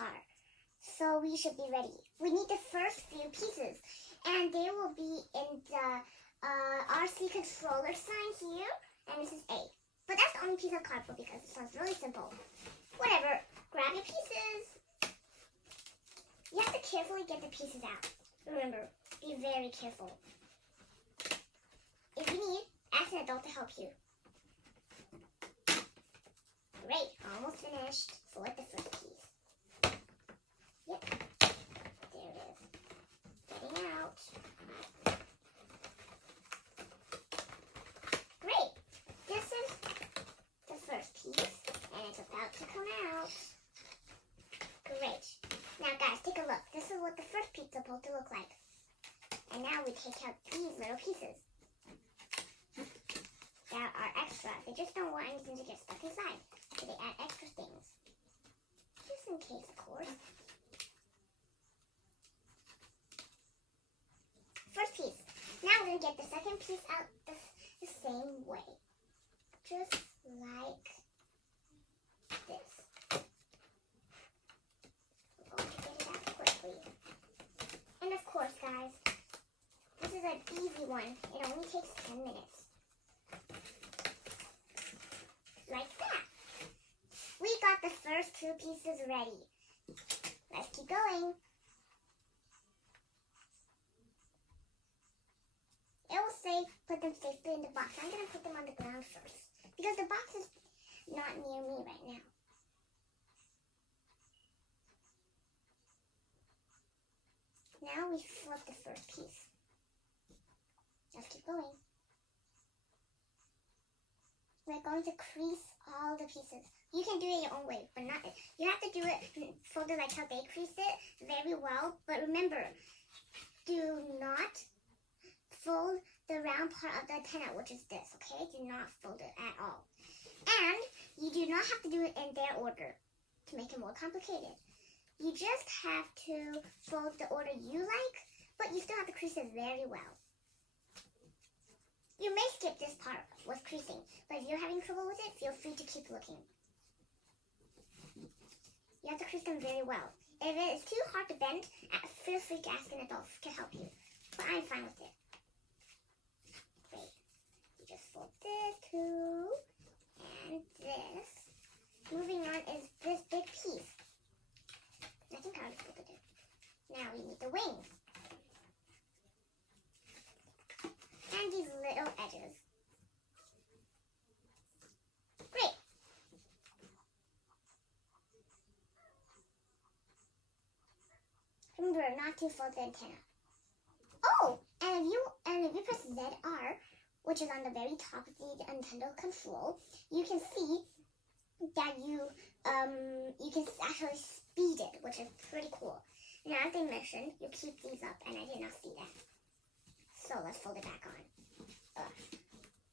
car. So we should be ready. We need the first few pieces, and they will be in the RC controller sign here, and this is A. But that's the only piece of cardboard because it sounds really simple. Whatever, grab your pieces. You have to carefully get the pieces out. Remember, be very careful. If you need, ask an adult to help you. Great, almost finished. Select the first piece. Yep, there it is. Getting out. Great, this is the first piece, and it's about to come out. Great. Now guys, take a look. This is what the first piece is supposed to look like. And now we take out these little pieces that are extra. They just don't want anything to get stuck inside. So they add extra things. Just in case, of course. First piece. Now we're going to get the second piece out the same way. Just like this. We're going to get it out quickly. And of course, guys, this is an easy one. It only takes 10 minutes. Like that. We got the first two pieces ready. Let's keep going. It will say put them safely in the box. I'm going to put them on the ground first because the box is not near me right now. Now we flip the first piece. Let's keep going. We're going to crease all the pieces. You can do it your own way, but not. You have to do it folded like how they crease it very well. But remember, do not fold the round part of the antenna, which is this, okay? Do not fold it at all. And you do not have to do it in their order to make it more complicated. You just have to fold the order you like, but you still have to crease it very well. You may skip this part with creasing, but if you're having trouble with it, feel free to keep looking. You have to crease them very well. If it is too hard to bend, feel free to ask an adult to help you. But I'm fine with it. Great. You just fold this too, and this. Moving on is this big piece. I think I was able to do. Now we need the wings. And these little edges. Great. Remember not to fold the antenna. Oh, and if you press ZR, which is on the very top of the antenna control, you can see that you can actually speed it, which is pretty cool. Now, as I mentioned, you keep these up, and I did not see that. So let's fold it back on.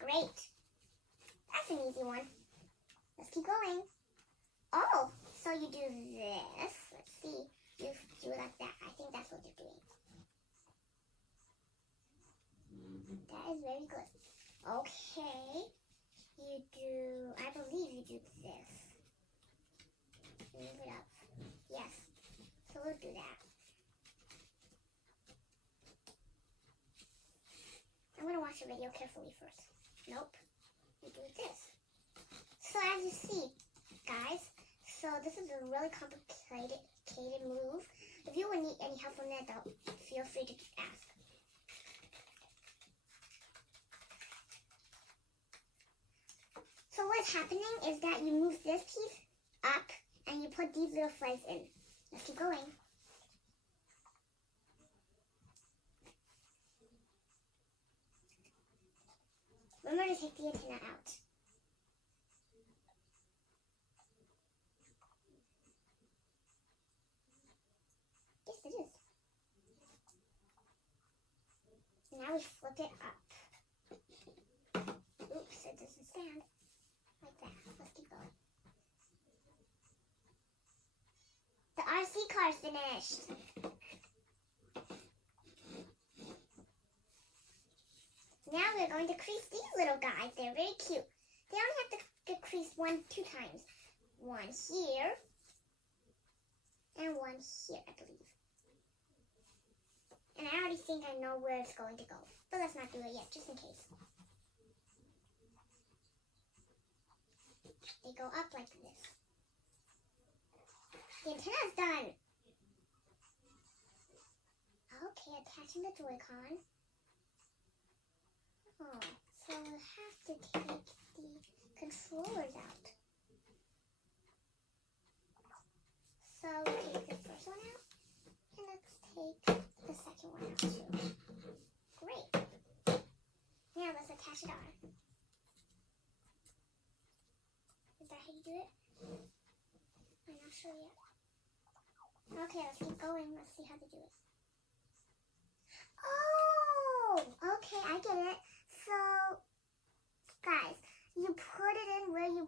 Great. That's an easy one. Let's keep going. Oh, so you do this. Let's see. You do it like that. I think that's what you're doing. That is very good. Okay. You do, I believe you do this. Move it up. Yes. So we'll do that. I'm going to watch the video carefully first. Nope. You do this. So as you see, guys, so this is a really complicated move. If you would need any help from an adult, feel free to ask. So what's happening is that you move this piece up and you put these little flags in. Let's keep going. Remember to take the antenna out. Yes, it is. Now we flip it up. Oops, it doesn't stand. Like that. Let's keep going. The RC car is finished. Now we're going to crease these little guys. They're very cute. They only have to crease 2 times. One here and one here, I believe. And I already think I know where it's going to go. But let's not do it yet, just in case. They go up like this. The antenna's done. Okay, attaching the Joy-Con. Oh, so we have to take the controllers out. So we take the first one out, and let's take the second one out too. Great. Now let's attach it on. Is that how you do it? I'm not sure yet. Okay, let's keep going. Let's see how to do it. Oh, okay, I get it. So, guys, you put it in where you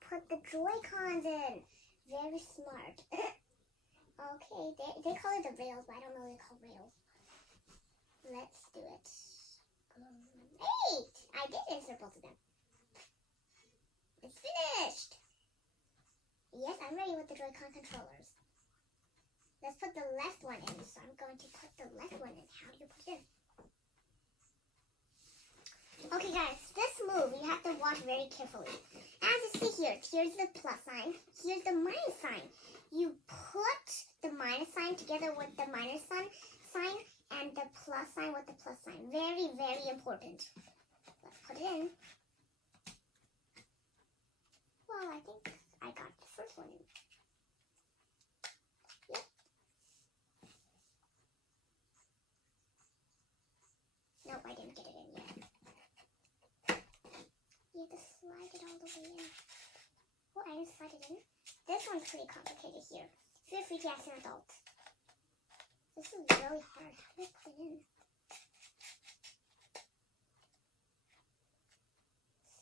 put the Joy-Cons in. Very smart. Okay, they call it the rails, but I don't know what they call rails. Let's do it. Great! I did insert both of them. It's finished! Yes, I'm ready with the Joy-Con controllers. Let's put the left one in. So I'm going to put the left one in. How do you put it in? Okay, guys, this move you have to watch very carefully. As you see here, here's the plus sign, here's the minus sign. You put the minus sign together with the minus sign and the plus sign with the plus sign. Very, very important. Let's put it in. Well, I think I got the first one in. Yep. Nope, I didn't get it in yet. You have to slide it all the way in. Oh, I didn't slide it in. This one's pretty complicated here. Feel free to ask an adult. This is really hard. How do I put it in?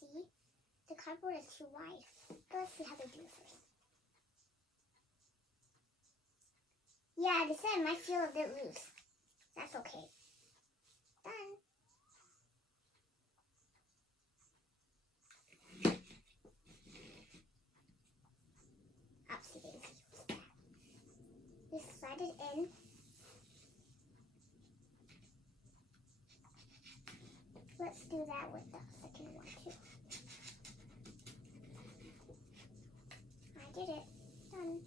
See? The cardboard is too wide. But let's see how they do it first. Yeah, this end might feel a bit loose. That's okay. Done. Oopsie daisy. We slide it in. Let's do that with the second one too. I did it. Done.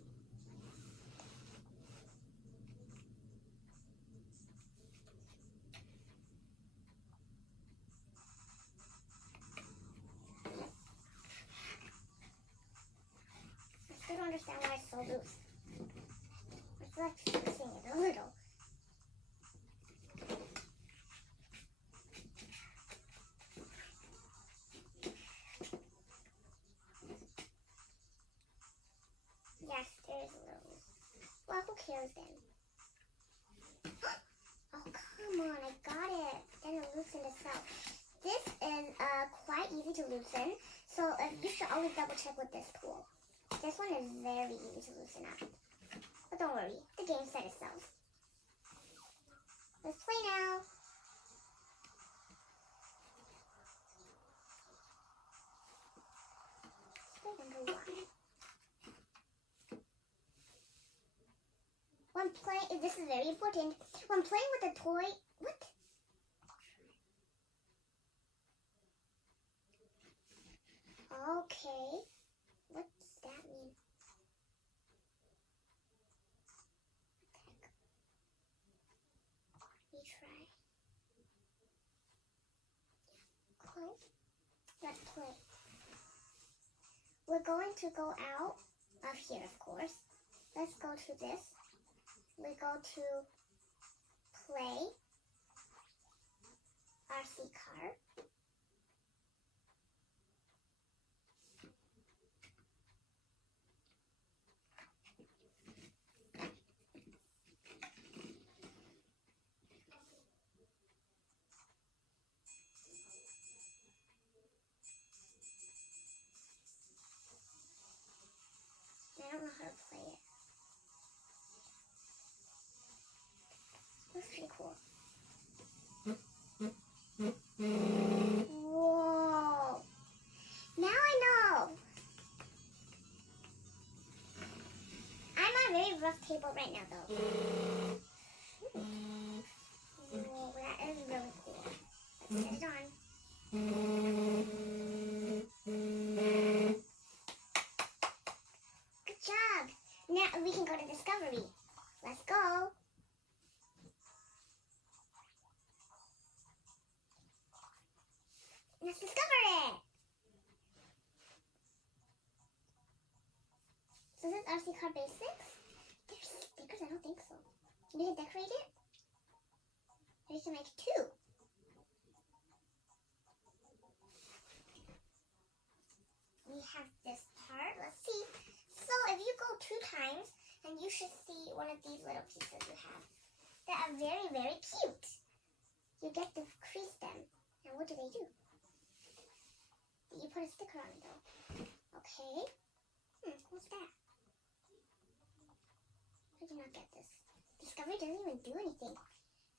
I still don't understand why it's so loose. I feel like fixing it a little. Yes, there is a little loose. Well, who cares then? Oh, come on, I got it. Then it loosened itself. This is quite easy to loosen, so you should always double check with this tool. This one is very easy to loosen up. But don't worry, the game set itself. Let's play now. Play number 1. When playing, this is very important. When playing with a toy, what? Okay. What does that mean? We try. Close. Let's play. We're going to go out of here, of course. Let's go to this. We go to play RC car. I don't know how to play it. That's pretty cool. Whoa! Now I know. I'm not very rough table right now, though. Oh, that is really cool. Let's set it on. Good job. Now we can go to Discovery. Let's go. Let's discover it. So is this RC car basics? There's stickers? I don't think so. You can decorate it? Or you can make 2. We have this part. Let's see. So if you go 2 times, then you should see one of these little pieces you have that are very, very cute. You get to crease them. And what do? You put a sticker on it though. Okay. What's that? I did not get this. Discovery doesn't even do anything.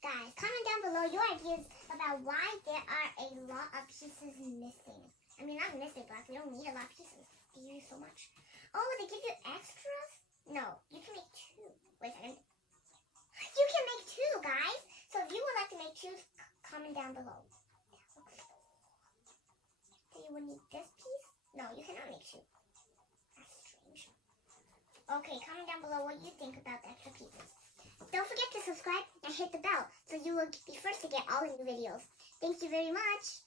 Guys, comment down below your ideas about why there are a lot of pieces missing. I mean, not missing, but we don't need a lot of pieces. They use so much. Oh, they give you extras? No, you can make 2. Wait a second. You can make 2, guys. So if you would like to make 2, comment down below. That looks cool. So you would need this piece? No, you cannot make 2. That's strange. Okay, comment down below what you think about the extra pieces. Don't forget to subscribe and hit the bell so you will be first to get all the new videos. Thank you very much.